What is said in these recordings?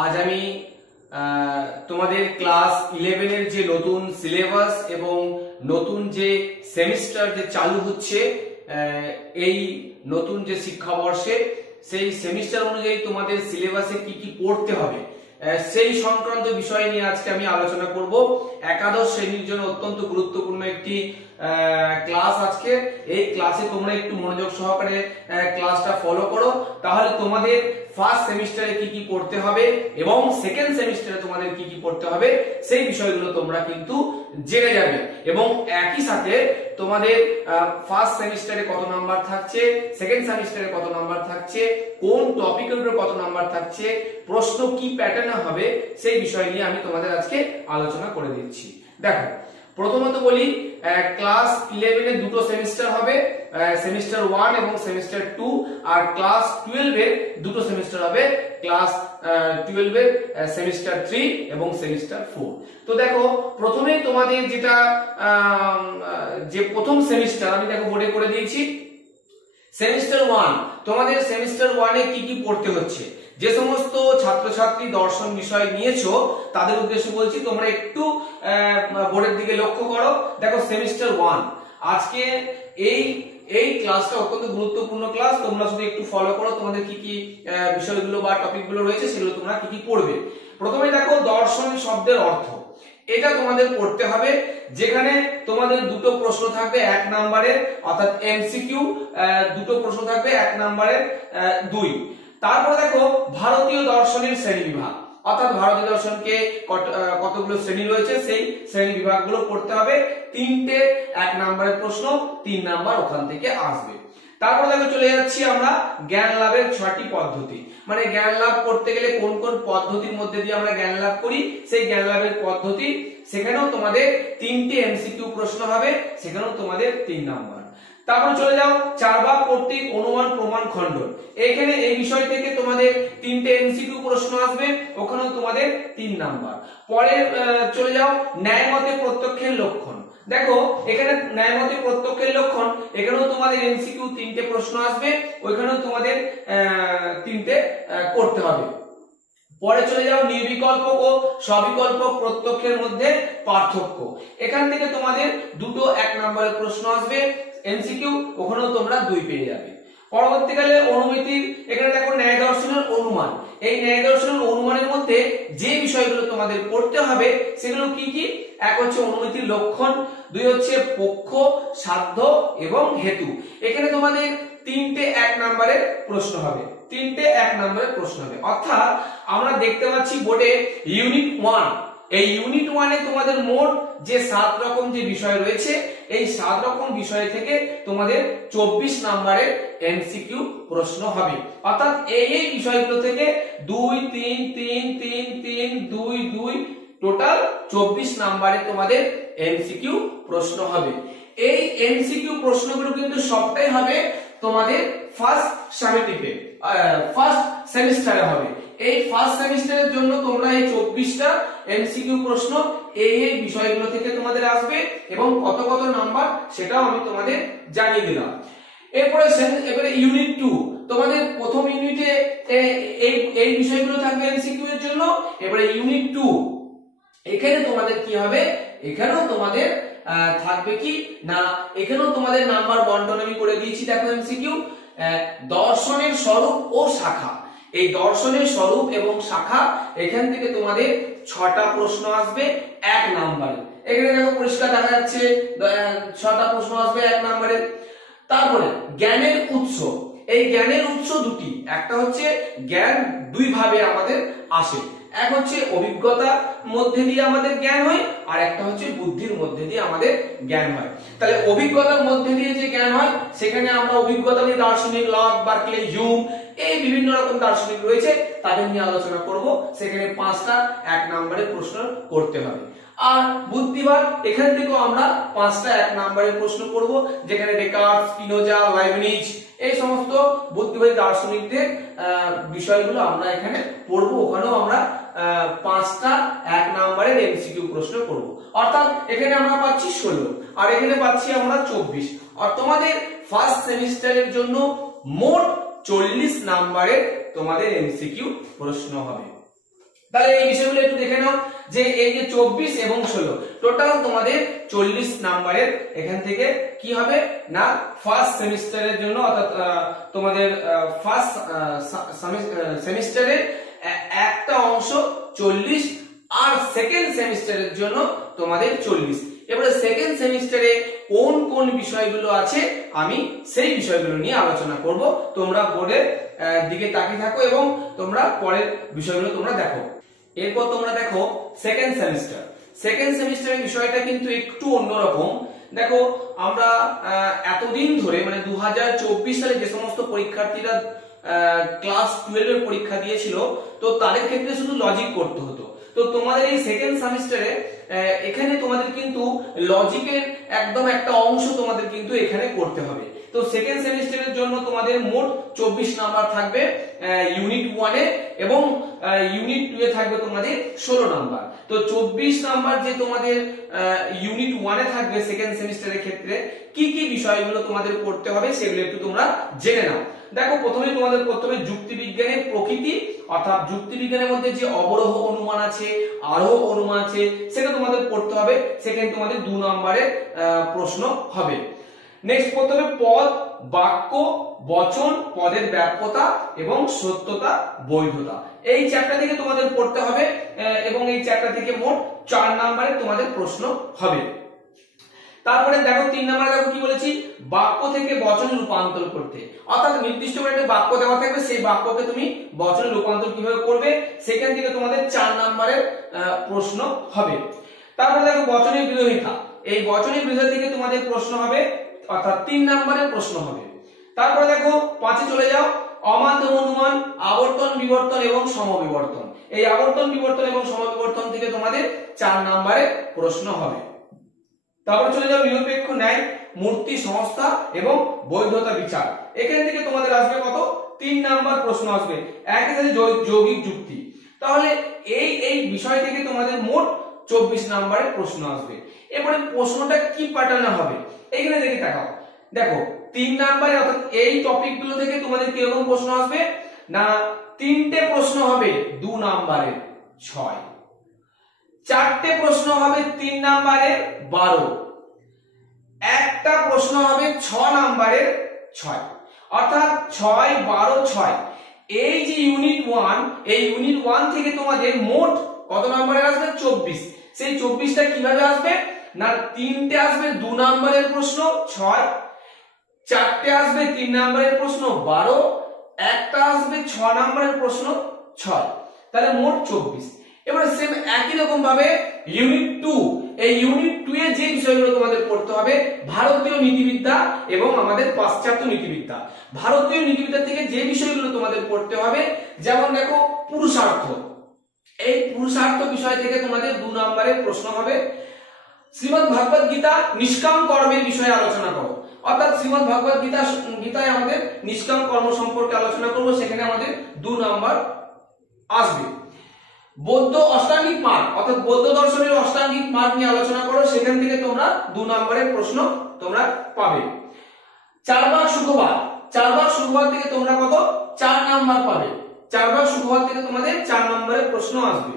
আজ আমি তোমাদের ক্লাস 11 এর যে নতুন সিলেবাস এবং নতুন যে সেমিস্টার যে চালু হচ্ছে এই নতুন যে শিক্ষাবর্ষে সেই সেমিস্টার অনুযায়ী তোমাদের সিলেবাসে কি কি পড়তে হবে সেই সংক্রান্ত বিষয় নিয়ে আজকে আমি আলোচনা করব। একাদশ শ্রেণীর জন্য অত্যন্ত গুরুত্বপূর্ণ একটি ক্লাস আজকে। এই ক্লাসে তোমরা একটু মনোযোগ সহকারে ক্লাসটা ফলো করো, তাহলে তোমাদের ফার্স্ট সেমিস্টারে কি কি পড়তে হবে এবং সেকেন্ড সেমিস্টারে তোমাদের কি কি পড়তে হবে সেই বিষয়গুলো তোমরা কিন্তু জেনে যাবে। এবং একই সাথে তোমাদের ফার্স্ট সেমিস্টারে কত নাম্বার থাকছে, সেকেন্ড সেমিস্টারে কত নাম্বার থাকছে, কোন টপিকের উপর কত নাম্বার থাকছে, প্রশ্ন কি প্যাটার্নে হবে সেই বিষয় নিয়ে আমি তোমাদের আজকে আলোচনা করে দিচ্ছি। দেখো, প্রথমত বলি ক্লাস 11 এর দুটো সেমিস্টার হবে, সেমিস্টার 1 এবং সেমিস্টার 2, আর ক্লাস 12 এর দুটো সেমিস্টার হবে, ক্লাস 12 এর সেমিস্টার 3 এবং সেমিস্টার 4। তো দেখো, প্রথমেই তোমাদের যেটা যে প্রথম সেমিস্টার আমি দেখো বোর্ডে করে দিয়েছি সেমিস্টার 1। তোমাদের সেমিস্টার 1 এ কি কি পড়তে হচ্ছে, যে সমস্ত ছাত্রছাত্রী দর্শন বিষয় নিয়েছো তাদের উদ্দেশ্যে বলছি, তোমরা একটু বোর্ডের দিকে লক্ষ্য করো। দেখো, সেমিস্টার 1 আজকে এই ক্লাসটা অত্যন্ত গুরুত্বপূর্ণ ক্লাস, তোমরা শুধু একটু ফলো করো তোমাদের কি কি বিষয়গুলো বা টপিকগুলো রয়েছে সেগুলো তোমরা কি কি পড়বে। প্রথমে দেখো, দর্শন শব্দের অর্থ, এটা তোমাদের পড়তে হবে, যেখানে তোমাদের দুটো প্রশ্ন থাকবে 1 নম্বরের, অর্থাৎ এমসিকিউ দুটো প্রশ্ন থাকবে 1 নম্বরের 2। তারপরে দেখো, ভারতীয় দর্শনের শ্রেণী বিভাগ, অর্থাৎ ভারতীয় দর্শনকে কতগুলো শ্রেণী রয়েছে সেই শ্রেণী বিভাগগুলো পড়তে হবে। 3টে 1 নম্বরের প্রশ্ন, 3 নাম্বার ওখান থেকে আসবে। তারপর দেখো, চলে যাচ্ছি আমরা জ্ঞান লাভের 6টি পদ্ধতি, মানে জ্ঞান লাভ করতে গেলে কোন কোন পদ্ধতির মধ্যে দিয়ে আমরা জ্ঞান লাভ করি সেই জ্ঞান লাভের পদ্ধতি, সেখানেও তোমাদের 3টে এমসিকিউ প্রশ্ন হবে, সেখানেও তোমাদের 3 নাম্বার। তারপর চলে যাও 4 ভাগ কর্তৃক অনুমান প্রমাণ খণ্ডন, এখানে এই বিষয় থেকে তোমাদের 3টে এমসিকিউ প্রশ্ন আসবে, ওখানেও তোমাদের 3 নাম্বার। পরে চলে যাও ন্যায়মতে প্রত্যক্ষের লক্ষণ, দেখো এখানে ন্যায়মতে প্রত্যক্ষের লক্ষণ, এখানেও তোমাদের এমসিকিউ 3টে প্রশ্ন আসবে, ওইখানেও তোমাদের 3টে করতে হবে। পরে চলে যাও নির্বিকল্প ও সবিকল্পক প্রত্যক্ষের মধ্যে পার্থক্য, এখান থেকে তোমাদের দুটো 1 নম্বরের প্রশ্ন আসবে এমসিকিউ, ওখানেও তোমরা 2 পেয়ে যাবে। পরবর্তীকালে অনুমিতির, এখানে দেখো ন্যায় দর্শনের অনুমান, এই ন্যায় দর্শনের অনুমানের মধ্যে যে বিষয়গুলো তোমাদের পড়তে হবে সেগুলো কি কি, 1 হচ্ছে অনুমিতির লক্ষণ, 2 হচ্ছে পক্ষ, সাধ্য এবং হেতু। এখানে তোমাদের 3টে 1 নম্বরের প্রশ্ন হবে, 3টে 1 নম্বরের প্রশ্ন হবে। অর্থাৎ আমরা দেখতে পাচ্ছি বোর্ডে ইউনিট 1, এই ইউনিট 1 এ তোমাদের মোট যে 7 রকম যে বিষয় রয়েছে, এই 7 রকম বিষয় থেকে তোমাদের 24 নম্বরের এমসিকিউ প্রশ্ন হবে। অর্থাৎ এই বিষয়গুলো থেকে 2 3 3 3 3 2 2 টোটাল 24 নম্বরে তোমাদের এমসিকিউ প্রশ্ন হবে। এই এমসিকিউ প্রশ্নগুলো কিন্তু সবটাই হবে তোমাদের ফার্স্ট সামেটিভে, ফার্স্ট সেমিস্টারে হবে। এই ফার্স্ট সেমিস্টারের জন্য তোমরা এই 24টা এমসিকিউ প্রশ্ন এই বিষয়গুলো থেকে তোমাদের আসবে, এবং কত কত নাম্বার সেটাও আমি তোমাদের জানিয়ে দিলাম। এবারে ইউনিট 2, তোমাদের প্রথম ইউনিটে এই বিষয়গুলো থাকবে এমসিকিউ এর জন্য। এবারে ইউনিট 2, এখানে তোমাদের কি হবে, এখানেও তোমাদের থাকবে কি না, এখানেও তোমাদের নাম্বার বন্টন আমি করে দিয়েছি। দেখো এমসিকিউ দর্শনের স্বরূপ ও শাখা, এই দর্শনের স্বরূপ এবং শাখা এখান থেকে তোমাদের 6টা প্রশ্ন আসবে 1 নম্বরে। এখানে দেখো পরিষ্কার দেখা যাচ্ছে 6টা প্রশ্ন আসবে 1 নম্বরে। তারপরে জ্ঞানের উৎস, এই জ্ঞানের উৎস দুটি, একটা হচ্ছে জ্ঞান 2 ভাবে আমাদের আসে, এক হচ্ছে অভিজ্ঞতার মধ্যে দিয়ে আমাদের জ্ঞান হয়, আর একটা হচ্ছে বুদ্ধির মধ্যে দিয়ে আমাদের জ্ঞান হয়। তাহলে অভিজ্ঞতার মধ্যে দিয়ে যে জ্ঞান হয়, সেখানে আমরা অভিজ্ঞতা নিয়ে দার্শনিক লক, বার্কলে, হিউম, এই বিভিন্ন রকম দার্শনিক রয়েছে, তাদের নিয়ে আলোচনা করব। সেখানে 5টা 1 নম্বরের প্রশ্ন করতে হবে। আর বুদ্ধিবাদ, এখান থেকেও আমরা 5টা 1 নম্বরের প্রশ্ন করব, যেখানে ডেকার্ট, স্পিনোজা, লাইবনিজ, এই সমস্ত বুদ্ধিবাদী দার্শনিকদের বিষয়গুলো আমরা এখানে পড়বো। ওখানেও আমরা 5টা 1 নম্বরের এমসিকিউ প্রশ্ন করব। অর্থাৎ এখানে আমরা পাচ্ছি 16, আর এখানে পাচ্ছি আমরা 24। আর তোমাদের ফার্স্ট সেমিস্টারের জন্য মোট 40 নম্বরের তোমাদের এমসিকিউ প্রশ্ন হবে। তাহলে এই বিষয়গুলো একটু দেখে নাও যে এই যে 24 এবং 16 টোটাল তোমাদের 40 নাম্বারের এখান থেকে কি হবে না ফার্স্ট সেমিস্টারের জন্য, অর্থাৎ তোমাদের ফার্স্ট সেমিস্টারের একটা অংশ 40 আর সেকেন্ড সেমিস্টারের জন্য তোমাদের 40। এবারে সেকেন্ড সেমিস্টারে কোন কোন বিষয়গুলো আছে আমি সেই বিষয়গুলো নিয়ে আলোচনা করব। তোমরা বোর্ডের দিকে তাকিয়ে থাকো এবং তোমরা পরের বিষয়গুলো তোমরা দেখো। এরপর তোমরা দেখো সেকেন্ড সেমিস্টার। সেকেন্ড সেমিস্টারের বিষয়টা কিন্তু একটু অন্যরকম। দেখো আমরা এতদিন ধরে মানে 2024 সালে যে সমস্ত পরীক্ষার্থীরা ক্লাস 12 এর পরীক্ষা দিয়েছিল, তো তাদের ক্ষেত্রে শুধু লজিক করতে হতো। তো তোমাদের এই সেকেন্ড সেমিস্টারে এখানে তোমাদের কিন্তু লজিকের একদম একটা অংশ তোমাদের কিন্তু এখানে করতে হবে। তো সেকেন্ড সেমিস্টারের জন্য তোমাদের মোট 24 নাম্বার থাকবে ইউনিট 1 এ, এবং ইউনিট 2 এ থাকবে তোমাদের 16 নাম্বার। তো 24 নাম্বার যে তোমাদের ইউনিট 1 এ থাকবে সেকেন্ড সেমিস্টারের ক্ষেত্রে কি কি বিষয়গুলো তোমাদের পড়তে হবে সেগুলো একটু তোমরা জেনে নাও। দেখো প্রথমেই তোমাদের পড়তে হবে যুক্তিবিজ্ঞানের প্রকৃতি, অর্থাৎ যুক্তিবিজ্ঞানের মধ্যে যে অবরোহ অনুমান আছে, আরোহ অনুমান আছে, সেটা তোমাদের পড়তে হবে। সেখানে তোমাদের 2 নম্বরের প্রশ্ন হবে। নেক্সট পড়তে হবে পদ, বাক্য, বচন, পদের ব্যাপ্যতা এবং সত্যতা, বৈধতা। এই চ্যাপ্টার থেকে তোমাদের পড়তে হবে এবং এই চ্যাপ্টার থেকে মোট 4 নম্বরের তোমাদের প্রশ্ন হবে। তারপরে দেখো 3 নম্বরে দেখো কি বলেছি, বাক্য থেকে বচনে রূপান্তর করতে, অর্থাৎ নির্দিষ্ট করে একটা বাক্য দেওয়া থাকবে, সেই বাক্যকে তুমি বচনে রূপান্তর কিভাবে করবে সেখান থেকে তোমাদের 4 নম্বরের প্রশ্ন হবে। তারপরে দেখো বচনের বিরোধিতা, এই বচনের বিরোধিতা থেকে তোমাদের প্রশ্ন হবে, অর্থাৎ 3 নম্বরের প্রশ্ন হবে। তারপরে দেখো 5 এ চলে যাও, অমাধ্যম অনুমান, আবর্তন বিবর্তন এবং সমবিবর্তন। এই আবর্তন বিবর্তন এবং সমবিবর্তন থেকে তোমাদের 4 নম্বরের প্রশ্ন হবে। তারপর চলে যাও নিরপেক্ষ ন্যায়, মূর্তি সংস্থা এবং বৈধতা বিচার। এখান থেকে তোমাদের আসবে কত, 3 নাম্বার প্রশ্ন আসবে, একই সাথে যৌগিক যুক্তি। তাহলে এই বিষয় থেকে তোমাদের মোট 24 নাম্বারের প্রশ্ন আসবে। এবারে প্রশ্নটা কি প্যাটার্নে হবে এইখানে দেখে দেখাও। দেখো 3 নাম্বারে, অর্থাৎ এই টপিক গুলো থেকে তোমাদের কিরকম প্রশ্ন আসবে না 3টে প্রশ্ন হবে 2 নাম্বারের 6, 4টে প্রশ্ন হবে 3 নাম্বারের 12, একটা প্রশ্ন হবে 6 নাম্বারের 6, অর্থাৎ 6, 12, 6। এই যে ইউনিট 1, এই ইউনিট 1 থেকে তোমাদের মোট কত নাম্বারের আসবে 24। সেই 24টা কিভাবে আসবে না 3টে আসবে 2 নাম্বারের প্রশ্ন 6, 4টে আসবে 3 নাম্বারের প্রশ্ন 12, একটা আসবে 6 নাম্বারের প্রশ্ন 6, তাহলে মোট 24। এবার সেম একই রকম ভাবে ইউনিট 2, এই ইউনিট 2 এর যে বিষয়গুলো তোমাদের পড়তে হবে ভারতীয় নীতিবিদ্যা এবং আমাদের পাশ্চাত্য নীতিবিদ্যা। ভারতীয় নীতিবিদ্যা থেকে যে বিষয়গুলো তোমাদের পড়তে হবে, যেমন দেখো পুরুষার্থ, এই পুরুষার্থ বিষয় থেকে তোমাদের 2 নম্বরের প্রশ্ন হবে। শ্রীমদ্ ভগবত গীতা নিষ্কাম কর্মের বিষয়ে আলোচনা করো, অর্থাৎ শ্রীমদ্ ভগবত গীতায় আমাদের নিষ্কাম কর্ম সম্পর্কে আলোচনা করব, সেখানে আমাদের 2 নম্বর আসবে। বৌদ্ধ অষ্টাঙ্গিক মার্গ, অর্থাৎ বৌদ্ধ দর্শনের অষ্টাঙ্গিক মার্গ নিয়ে আলোচনা করো, সেখান থেকে তোমরা 2 নম্বরের প্রশ্ন তোমরা পাবে। চারবাক সুখবাদ, চারবাক সুখবাদ থেকে তোমরা কত 4 নাম্বার পাবে। চারবাক সুখবাদ থেকে তোমাদের 4 নম্বরের প্রশ্ন আসবে।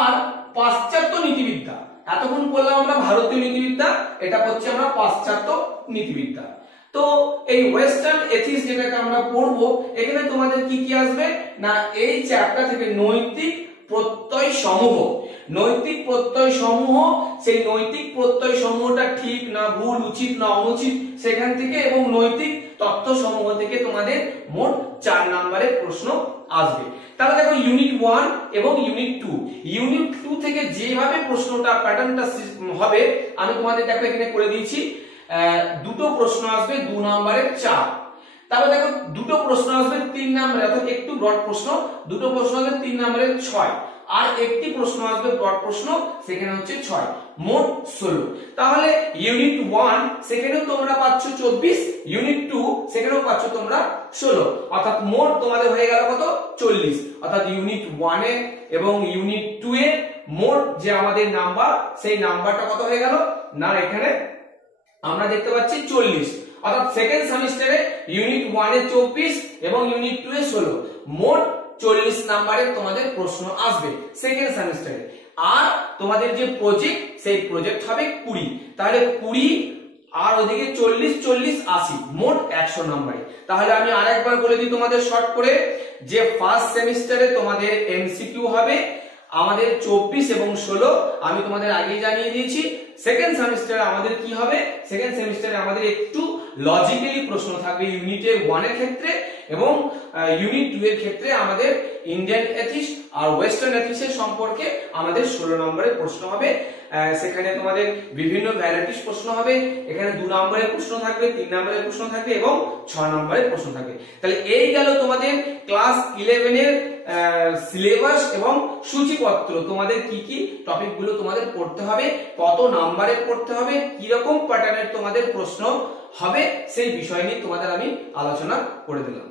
আর পাশ্চাত্য নীতিবিদ্যা, এতক্ষণ বললাম আমরা ভারতীয় নীতিবিদ্যা, এটা হচ্ছে আমরা পাশ্চাত্য নীতিবিদ্যা। তো এই ওয়েস্টার্ন এথিক্স যেটাকে আমরা পড়বো, এখানে তোমাদের কি কি আসবে না এই চ্যাপ্টার থেকে নৈতিক প্রত্যয় সমূহ, নৈতিক প্রত্যয় সমূহ, সেই নৈতিক প্রত্যয় সমূহটা ঠিক না ভুল, উচিত না অনুচিত, সেখান থেকে এবং নৈতিক তথ্য সমূহ থেকে তোমাদের মোট 4 নম্বরের প্রশ্ন আসবে। তাহলে দেখো ইউনিট 1 এবং ইউনিট 2, ইউনিট 2 থেকে যেভাবে প্রশ্নটা প্যাটার্নটা হবে আমি তোমাদের দেখো এখানে করে দিয়েছি। 2টো প্রশ্ন আসবে 2 নম্বরের 4, তারপর দেখো 2টো প্রশ্ন আসবে 3 নম্বরে, অর্থাৎ একটু ব্রড প্রশ্ন, 2টো প্রশ্ন আসবে 3 নম্বরের 6, আর একটি প্রশ্ন আসবে ব্রড প্রশ্ন, সেখানে হচ্ছে 6, মোট 16। তাহলে ইউনিট 1 সেখানেও তোমরা পাচ্ছ 24, ইউনিট 2 সেখানেও পাচ্ছ তোমরা 16, অর্থাৎ মোট তোমাদের হয়ে গেল কত 40। অর্থাৎ ইউনিট 1 এ এবং ইউনিট 2 এ মোট যে আমাদের নাম্বার, সেই নাম্বারটা কত হয়ে গেল না এখানে আমরা দেখতে পাচ্ছি 40। অর্থাৎ সেকেন্ড সেমিস্টারে ইউনিট 1 এ 24 এবং ইউনিট 2 এ 16, মোট 40 নাম্বারের তোমাদের প্রশ্ন আসবে সেকেন্ড সেমিস্টারে। আর তোমাদের যে প্রজেক্ট, সেই প্রজেক্ট হবে 20। তাহলে 20 আর ওদিকে 40 40 80, মোট 100 নাম্বারে। তাহলে আমি আরেকবার বলে দিই তোমাদের শর্ট করে, যে ফার্স্ট সেমিস্টারে তোমাদের এমসিকিউ হবে আমাদের 24 এবং 16, আমি তোমাদের আগেই জানিয়ে দিয়েছি। সেকেন্ড সেমিস্টারে আমাদের কি হবে, সেকেন্ড সেমিস্টারে আমাদের একটু লজিক্যালি প্রশ্ন থাকবে ইউনিটের 1 এর ক্ষেত্রে, এবং ইউনিট 2 এর ক্ষেত্রে আমাদের ইন্ডিয়ান এথিক্স আর ওয়েস্টার্ন এথিক্স এর সম্পর্কে আমাদের 16 নম্বরের প্রশ্ন হবে। সেখানে তোমাদের বিভিন্ন ভ্যারাইটিস প্রশ্ন হবে, এখানে 2 নম্বরের প্রশ্ন থাকবে, 3 নম্বরের প্রশ্ন থাকবে এবং 6 নম্বরের প্রশ্ন থাকবে। তাহলে এই গেল তোমাদের ক্লাস 11 এর সিলেবাস এবং সূচিপত্র। তোমাদের কি কি টপিক গুলো তোমাদের পড়তে হবে, কত নাম্বারের পড়তে হবে, কি রকম প্যাটার্নের তোমাদের প্রশ্ন হবে, সেই বিষয় নিয়ে তোমাদের আমি আলোচনা করে দিলাম।